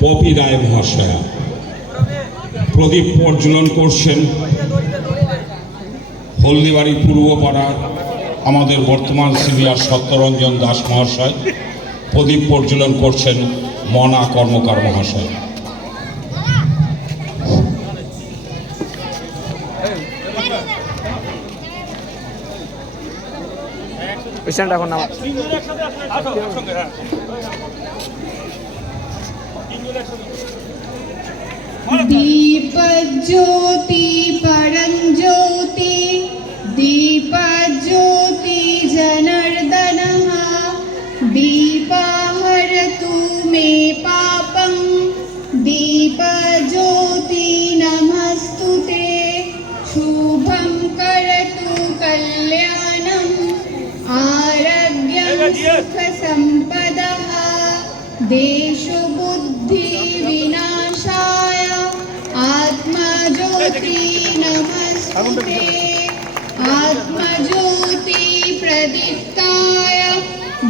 Poppy রায় মহাশয়া প্রদীপ প্রজ্বলন করছেন হলদিবাড়ি পূর্বপাড়ার আমাদের বর্তমান সিনিয়র সত্যরঞ্জন দাস মহাশয়। প্রদীপ প্রজ্বলন করছেন মনা কর্মকার মহাশয়। दीपज्योति परञ्ज्योति दीपज्योति जनार्दनः दीपहरतु मे पापं दीपज्योति नमस्तुते शुभं करतु कल्याणम् आरोग्यं सुखसम्पदः देशबुद्धि विनाशाय आत्मज्योति नमस्तुते आत्मज्योति